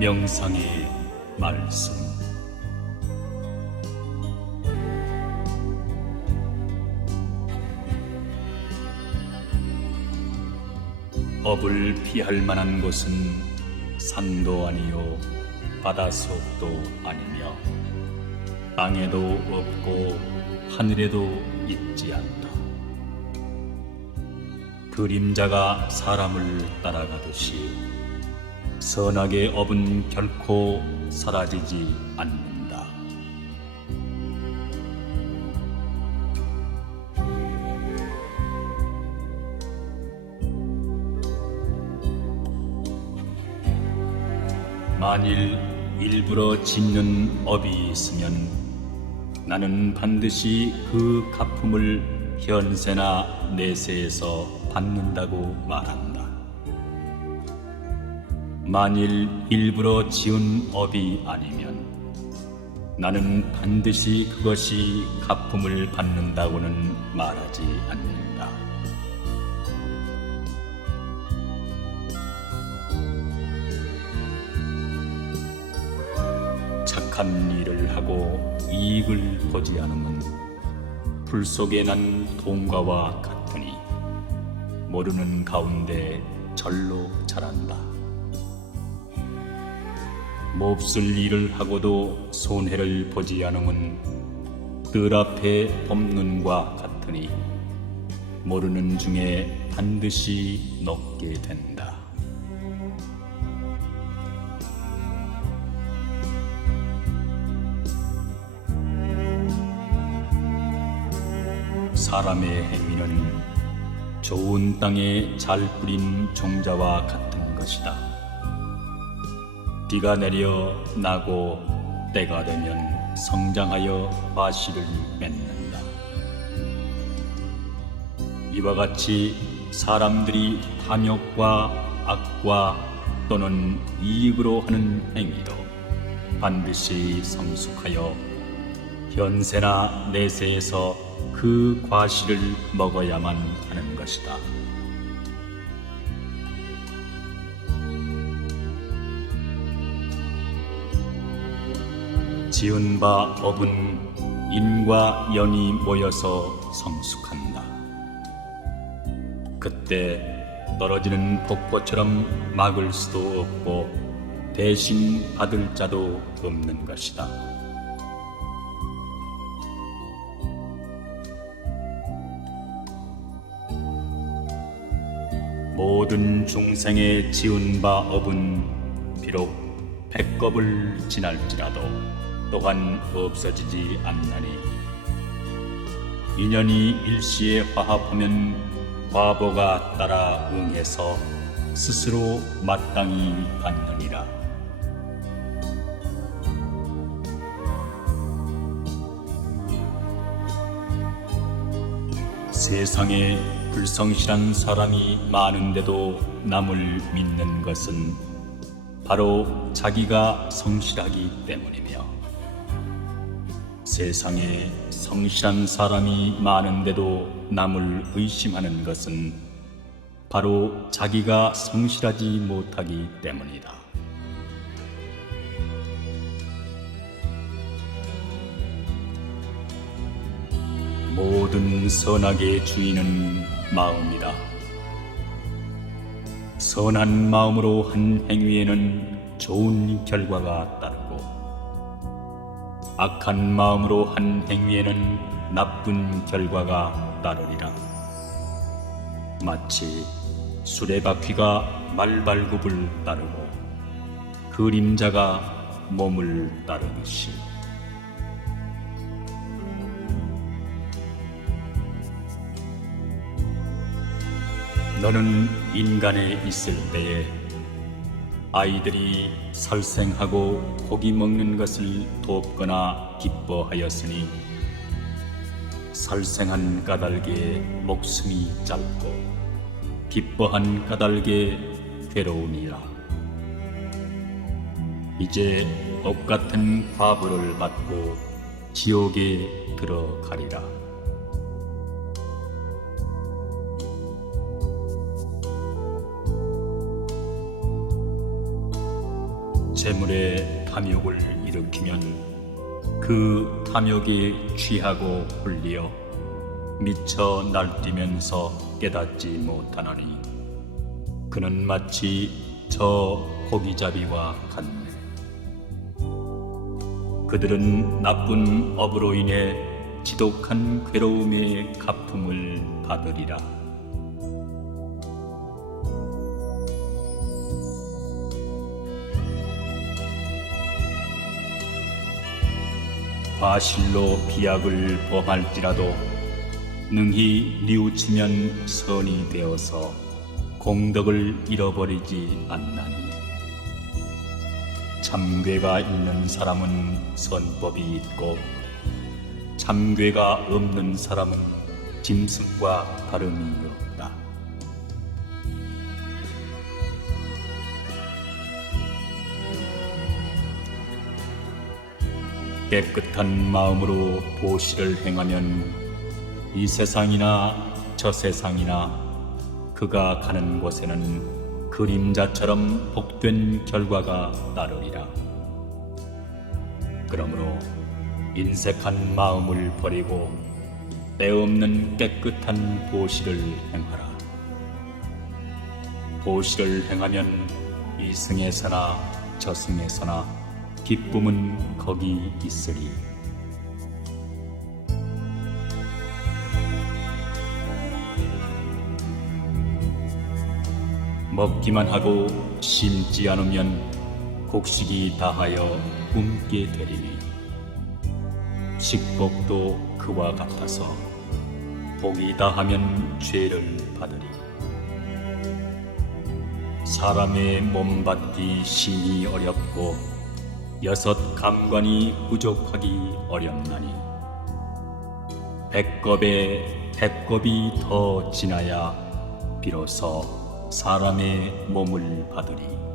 명상의 말씀 업을 피할 만한 곳은 산도 아니요 바닷속도 아니며 땅에도 없고 하늘에도 있지 않다. 그림자가 사람을 따라가듯이 선악의 업은 결코 사라지지 않는다. 만일 일부러 짓는 업이 있으면 나는 반드시 그 갚음을 현세나 내세에서 받는다고 말한다. 만일 일부러 지은 업이 아니면 나는 반드시 그것이 갚음을 받는다고는 말하지 않는다. 착한 일을 하고 이익을 보지 않으면 불 속에 난 동과와 같으니 모르는 가운데 절로 자란다. 몹쓸 일을 하고도 손해를 보지 않으면 뜰 앞에 법눈과 같으니 모르는 중에 반드시 녹게 된다. 사람의 행위는 좋은 땅에 잘 뿌린 종자와 같은 것이다. 비가 내려 나고 때가 되면 성장하여 과실을 맺는다. 이와 같이 사람들이 탐욕과 악과 또는 이익으로 하는 행위도 반드시 성숙하여 현세나 내세에서 그 과실을 먹어야만 하는 것이다. 지은 바 업은 인과 연이 모여서 성숙한다. 그때 떨어지는 폭포처럼 막을 수도 없고 대신 받을 자도 없는 것이다. 모든 중생의 지은 바 업은 비록 백겁을 지날지라도 또한 없어지지 않나니 인연이 일시에 화합하면 과보가 따라 응해서 스스로 마땅히 받느니라. 세상에 불성실한 사람이 많은데도 남을 믿는 것은 바로 자기가 성실하기 때문이며 세상에 성실한 사람이 많은데도 남을 의심하는 것은 바로 자기가 성실하지 못하기 때문이다. 모든 선악의 주인은 마음이다. 선한 마음으로 한 행위에는 좋은 결과가 악한 마음으로 한 행위에는 나쁜 결과가 따르리라. 마치 수레바퀴가 말발굽을 따르고, 그림자가 몸을 따르듯이. 너는 인간에 있을 때에 아이들이 설생하고 고기 먹는 것을 돕거나 기뻐하였으니 설생한 까닭에 목숨이 짧고 기뻐한 까닭에 괴로우니라 이제 옥 같은 과부를 받고 지옥에 들어가리라. 재물에 탐욕을 일으키면 그 탐욕에 취하고 홀리어 미쳐 날뛰면서 깨닫지 못하나니 그는 마치 저 고기잡이와 같네. 그들은 나쁜 업으로 인해 지독한 괴로움의 가품을 받으리라. 과실로 비약을 범할지라도 능히 뉘우치면 선이 되어서 공덕을 잃어버리지 않나니 참괴가 있는 사람은 선법이 있고 참괴가 없는 사람은 짐승과 다름이 없다. 깨끗한 마음으로 보시를 행하면 이 세상이나 저 세상이나 그가 가는 곳에는 그림자처럼 복된 결과가 따르리라. 그러므로 인색한 마음을 버리고 때없는 깨끗한 보시를 행하라. 보시를 행하면 이승에서나 저승에서나 기쁨은 거기 있으리. 먹기만 하고 심지 않으면 곡식이 다하여 굶게 되리니 식복도 그와 같아서 복이 다하면 죄를 받으리 사람의 몸 받기 심히 어렵고 여섯 감관이 부족하기 어렵나니 백겁에 백겁이 더 지나야 비로소 사람의 몸을 받으리.